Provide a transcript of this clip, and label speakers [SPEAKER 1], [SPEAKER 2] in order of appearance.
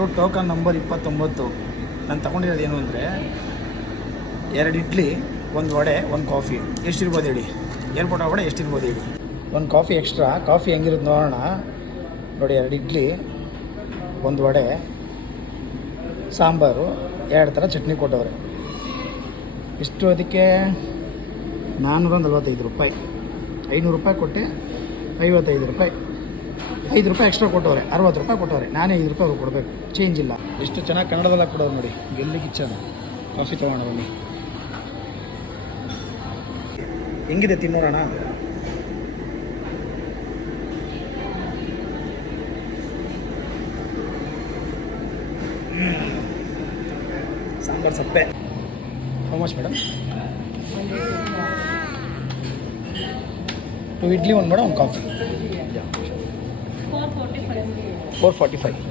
[SPEAKER 1] ಇದು token number ಇಪ್ಪತ್ತೊಂಬತ್ತು. ನಾನು ತೊಗೊಂಡಿರೋದು ಏನು ಅಂದರೆ, ಎರಡು ಇಡ್ಲಿ, ಒಂದು ವಡೆ, ಒಂದು ಕಾಫಿ ಎಷ್ಟಿರ್ಬೋದು ಹೇಳಿ? ಏರ್ಪೋರ್ಟ್ ವಡೆ ಎಷ್ಟಿರ್ಬೋದು ಹೇಳಿ. ಒಂದು ಕಾಫಿ ಎಕ್ಸ್ಟ್ರಾ ಕಾಫಿ ಹೆಂಗಿರೋದು ನೋಡೋಣ. ನೋಡಿ, ಎರಡು ಇಡ್ಲಿ, ಒಂದು ವಡೆ, ಸಾಂಬಾರು, ಎರಡು ಥರ ಚಟ್ನಿ ಕೊಟ್ಟವ್ರೆ. ಇಷ್ಟು ಅದಕ್ಕೆ ನಾನ್ನೂರ ನಲ್ವತ್ತೈದು ರೂಪಾಯಿ. ಐನೂರು ರೂಪಾಯಿ ಕೊಟ್ಟೆ, ಐವತ್ತೈದು ರೂಪಾಯಿ. ಐದು ರೂಪಾಯಿ ಎಕ್ಸ್ಟ್ರಾ ಕೊಟ್ಟವ್ರೆ, ಅರವತ್ತು ರೂಪಾಯಿ ಕೊಟ್ಟವ್ರೆ, ನಾನೇ ಐದು ರೂಪಾಯಿ ಕೊಡಬೇಕು ಚೇಂಜ್ ಇಲ್ಲ. ಎಷ್ಟು ಚೆನ್ನಾಗಿ ಕನ್ನಡದಲ್ಲಿ ಕೊಡೋರು ನೋಡಿ ಗೆಲ್ಲಿ ಕಿಚ್ಚನ ಕಾಫಿ ತೊಗೊಂಡು ಬನ್ನಿ. ಹೆಂಗಿದೆ ತಿನ್ನೋಣ ಸಾಂಬಾರ್ ಸಪ್ಪೆ. How much madam two idli ಒಂದು ಮೇಡಮ್ ಒಂದು ಕಾಫಿ फोर फोर्टी फाइव